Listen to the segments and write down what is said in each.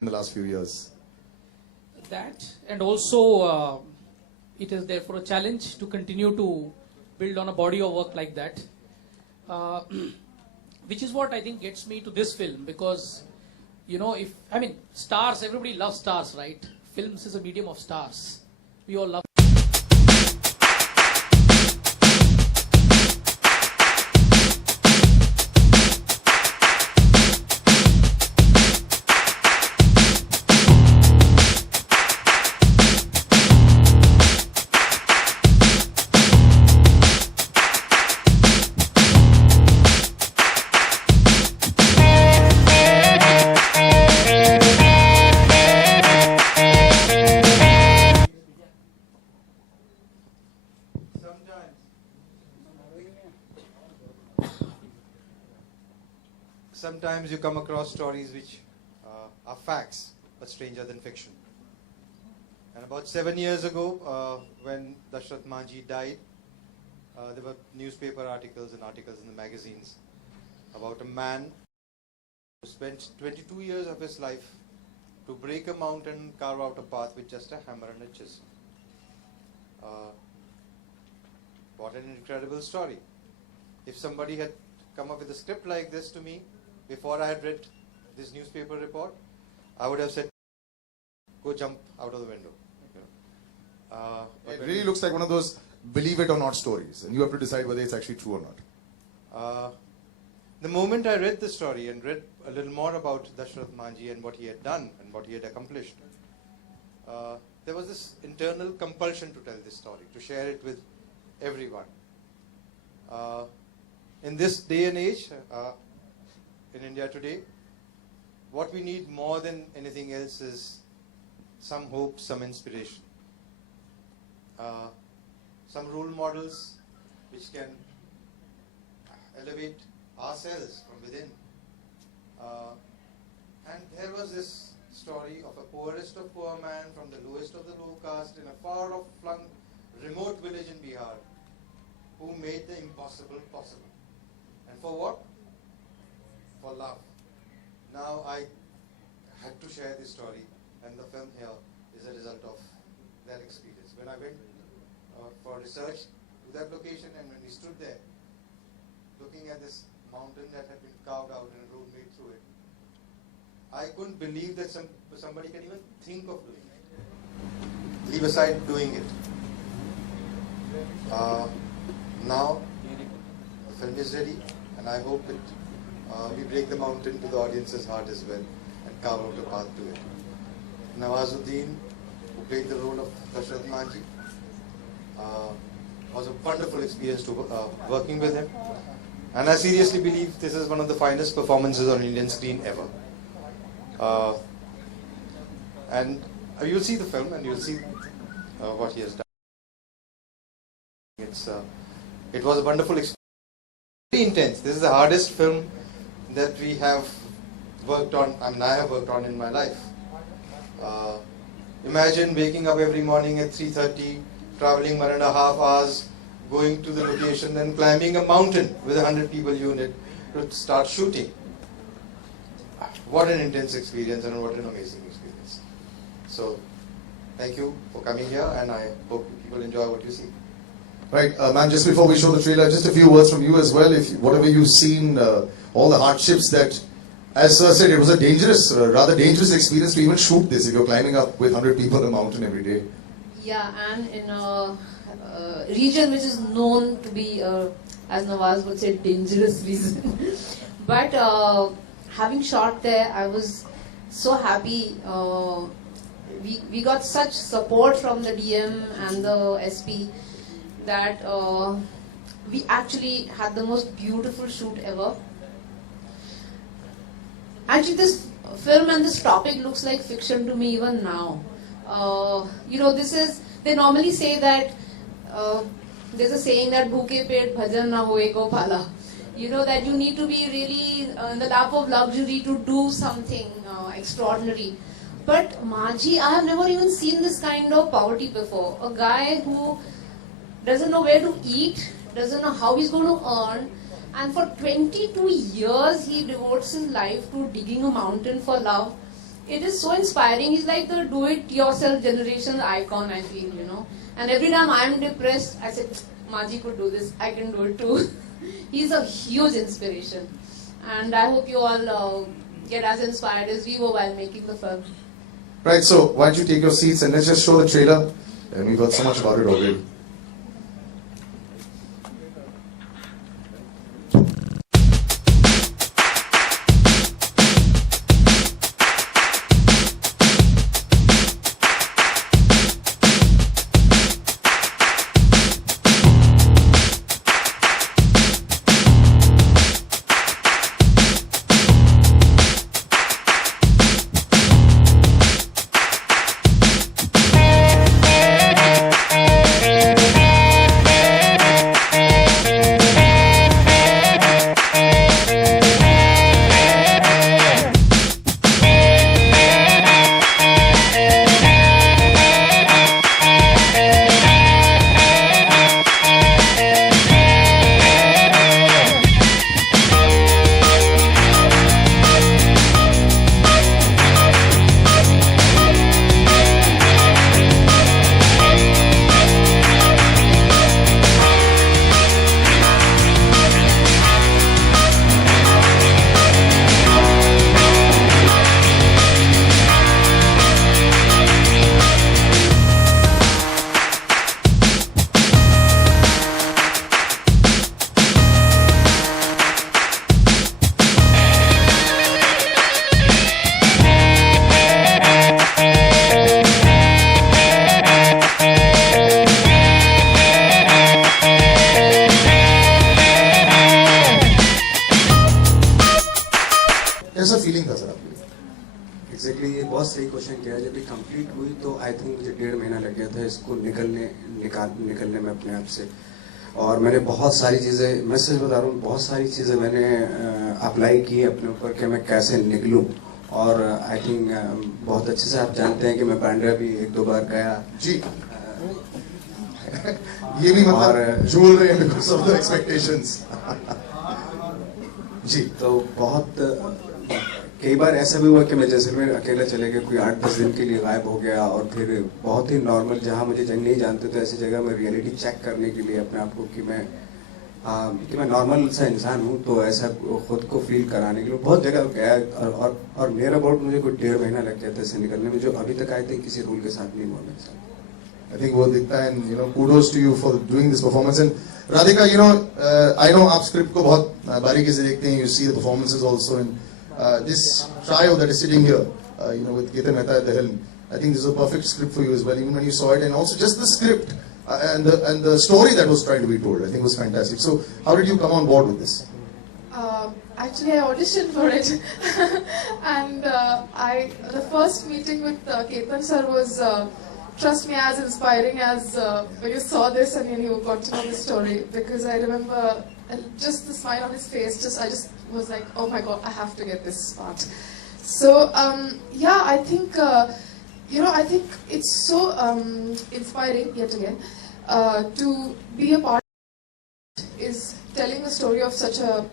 in the last few years? That, and also it is therefore a challenge to continue to build on a body of work like that, which is what I think gets me to this film, because stars, everybody loves stars, right? Films is a medium of stars. We all love. Sometimes you come across stories which are facts, but stranger than fiction. And about 7 years ago, when Manjhi died, there were newspaper articles and articles in the magazines about a man who spent 22 years of his life to break a mountain and carve out a path with just a hammer and a chisel. What an incredible story. If somebody had come up with a script like this to me before I had read this newspaper report, I would have said, go jump out of the window. It really looks like one of those believe it or not stories, and you have to decide whether it's actually true or not. The moment I read the story and read a little more about Dashrath Manjhi and what he had done and what he had accomplished, there was this internal compulsion to tell this story, to share it with everyone. In this day and age, in India today, what we need more than anything else is some hope, some inspiration, some role models which can elevate ourselves from within. And there was this story of a poorest of poor man from the lowest of the low caste in a far off flung remote village in Bihar, who made the impossible possible. And for what? For love. Now I had to share this story, and the film here is a result of that experience. When I went for research to that location, and when we stood there looking at this mountain that had been carved out and a road made through it, I couldn't believe that somebody can even think of doing it, leave aside doing it. Now the film is ready, and I hope that we break the mountain to the audience's heart as well and carve out a path to it. Nawaazudin, who played the role of Dashrath Manjhi, was a wonderful experience to working with him, and I seriously believe this is one of the finest performances on Indian screen ever. And you'll see the film and you'll see what he has done. It was a wonderful experience. Very intense. This is the hardest film that we have worked on, I have worked on in my life. Imagine waking up every morning at 3:30, traveling 1.5 hours, going to the location, then climbing a mountain with 100 people unit to start shooting. What an intense experience and what an amazing experience. So, thank you for coming here, and I hope people enjoy what you see. Right, ma'am, just before we show the trailer, just a few words from you as well. Whatever you've seen, all the hardships that, as sir said, it was a dangerous, rather dangerous experience to even shoot this if you're climbing up with 100 people on a mountain every day. Yeah, and in a region which is known to be, as Nawaz would say, dangerous region. But having shot there, I was so happy. We got such support from the DM and the SP that we actually had the most beautiful shoot ever. Actually, this film and this topic looks like fiction to me even now. They normally say that, there's a saying that bhuke pet bhajan na hoye ko phala. That you need to be really in the lap of luxury to do something extraordinary. But Manjhi, I have never even seen this kind of poverty before. A guy who doesn't know where to eat, doesn't know how he's going to earn, And for 22 years, he devotes his life to digging a mountain for love. it is so inspiring. He's like the do-it-yourself generation icon, I feel, you know. And every time I'm depressed, I say, Manjhi could do this, I can do it too. He's a huge inspiration. And I hope you all get as inspired as we were while making the film. Right, so why don't you take your seats and let's just show the trailer. And we've heard so much about it already. कैसा feeling था sir आपको? Exactly ये बहुत सही question किया है। जब ये कंप्लीट हुई तो आई थिंक मुझे 1.5 महीना लग गया था इसको निकलने में अपने आप से। और मैंने बहुत सारी चीज़ें, मैं सच बता रहा हूँ, बहुत सारी चीज़ें मैंने अप्लाई की अपने ऊपर कि मैं कैसे निकलूँ। और आई थिंक बहुत अच्छे से आप जानते हैं कि मैं बांद्रा भी 1-2 बार गया जी। ये भी मतलब झूल रहे हैं बिकॉज ऑफ द एक्सपेक्टेशंस। जी। तो बहुत कई बार ऐसा भी हुआ कि मैं जैसलमेर अकेला चले गया, कोई 8-10 दिन के लिए गायब हो गया। और फिर बहुत ही नॉर्मल, जहाँ मुझे नहीं जानते तो ऐसी जगह में रियलिटी चेक करने के लिए अपने आप को कि मैं नॉर्मल सा इंसान हूँ, तो ऐसा खुद को फील कराने के लिए बहुत जगह गया। और नियर अबाउट मुझे कोई 1.5 महीना लग गया था इससे निकलने में, जो अभी तक आई थिंक किसी रोल के साथ नहीं हुआ मेरे साथ। I think Radhika, and kudos to you for doing this performance. And Radhika, I know आप script को बहुत बारीकी से देखते हैं. You see the performances also, and this trio that is sitting here, with Ketan Mehat at the helm. I think this is a perfect script for you as well. Even when you saw it, and also just the script and the story that was trying to be told, I think was fantastic. So how did you come on board with this? Actually, I auditioned for it, and the first meeting with Ketan sir was, trust me, as inspiring as when you saw this and then you got to know the story. Because I remember just the smile on his face. I just was like, oh my god, I have to get this part. So yeah, I think I think it's so inspiring yet again to be a part. Is telling the story of such a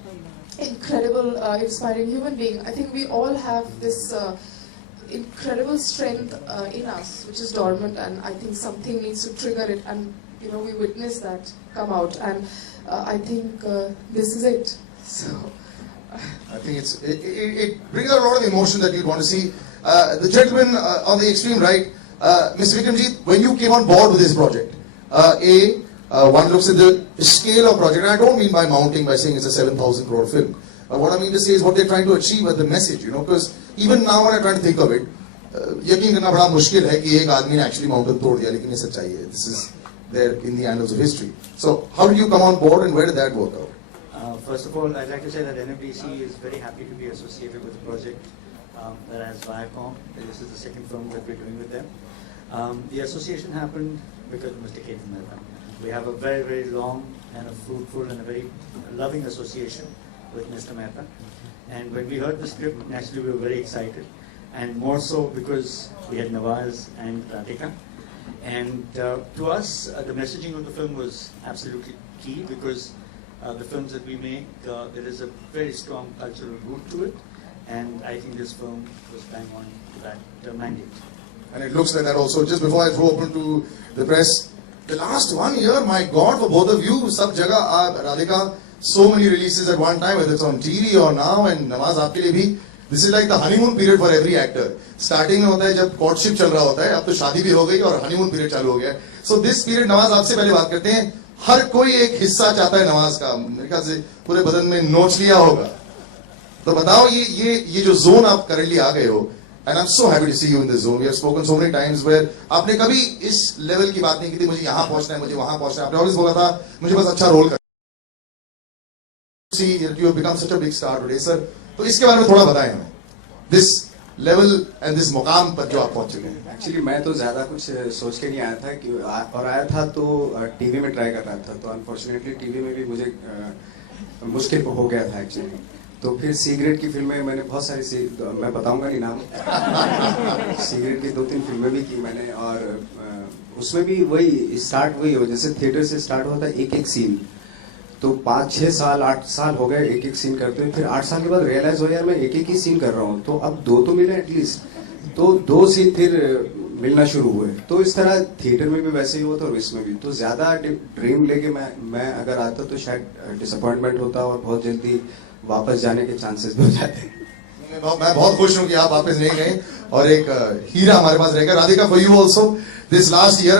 incredible, inspiring human being. I think we all have this incredible strength in us, which is dormant, and I think something needs to trigger it, and we witness that come out, and I think this is it. So I think it brings out a lot of emotion that you'd want to see. The gentleman on the extreme right, Mr. Vikramjit, when you came on board with this project, one looks at the scale of project, and I don't mean by mounting, by saying it's a 7,000 crore film. What I mean to say is what they're trying to achieve with the message, because even now when I try to think of it, यकीन करना बड़ा मुश्किल है कि एक आदमी ने actually mountain तोड़ दिया, लेकिन ये सच्चाई है. This is there in the annals of history. So how did you come on board and where did that work out? First of all, I'd like to say that NFDC is very happy to be associated with the project that has Viacom. This is the second film that we're doing with them. The association happened because of Mr. Ketan Mehta. We have a very, very long and a fruitful and a very loving association with Mr. Mehta. And when we heard the script, naturally we were very excited. And more so because we had Nawaz and Radhika. And to us, the messaging of the film was absolutely key, because the films that we make, there is a very strong cultural root to it. And I think this film was bang on to that mandate. And it looks like that also. Just before I throw open to the press, the last 1 year, my God, for both of you, sab jagah, Radhika, so many releases at one time, whether it's on TV or now, and Nawaz आपके लिए भी, this is like the honeymoon period for every actor. Starting में होता है जब courtship चल रहा होता है, अब तो शादी भी हो गई और honeymoon period चालू हो गया है. So this period, नवाज आपसे पहले बात करते हैं. हर कोई एक हिस्सा चाहता है नवाज का. मेरे ख्याल से पूरे बदन में नोच लिया होगा. तो बताओ ये जो जोन आप करंटली आ गए हो, and I'm so happy to see you in this zone. We have spoken so many times where आपने कभी इस लेवल की बात नहीं की थी, मुझे यहाँ पहुंचना है, मुझे वहां पहुंचना है. आपने always बोला था मुझे बस अच्छा रोल करना. See that you have become such a big star today, sir. तो इसके बारे में थोड़ा बताएं हमें. This level and this मुकाम पर जो आप पहुंच चुके हैं. एक्चुअली मैं तो ज्यादा कुछ सोच के नहीं आया था कि और आया था तो टीवी में ट्राई कर रहा था, तो अनफॉर्चुनेटली टीवी में भी मुझे मुश्किल हो गया था एक्चुअली. तो फिर सिगरेट की फिल्में मैंने बहुत सारी मैं बताऊंगा नहीं नाम. सिगरेट की 2-3 फिल्में भी की मैंने, और उसमें भी वही स्टार्ट वही हो जैसे थिएटर से स्टार्ट होता है एक सीन. तो 5-6 साल 8 साल हो गए एक सीन करते हुए. फिर 8 साल के बाद रियलाइज हो यार मैं एक ही सीन कर रहा हूँ, तो अब 2 तो मिले एटलीस्ट. तो 2 सीन फिर मिलना शुरू हुए. तो इस तरह थिएटर में भी वैसे ही हुआ था और इसमें भी. तो ज्यादा ड्रीम लेके मैं अगर आता तो शायद डिसअपॉइंटमेंट होता और बहुत जल्दी वापस जाने के चांसेस भी हो जाते. मैं बहुत खुश हूँ कि आप वापस नहीं गए और एक हीरा हमारे पास रहेगा. Radhika, for you also this last year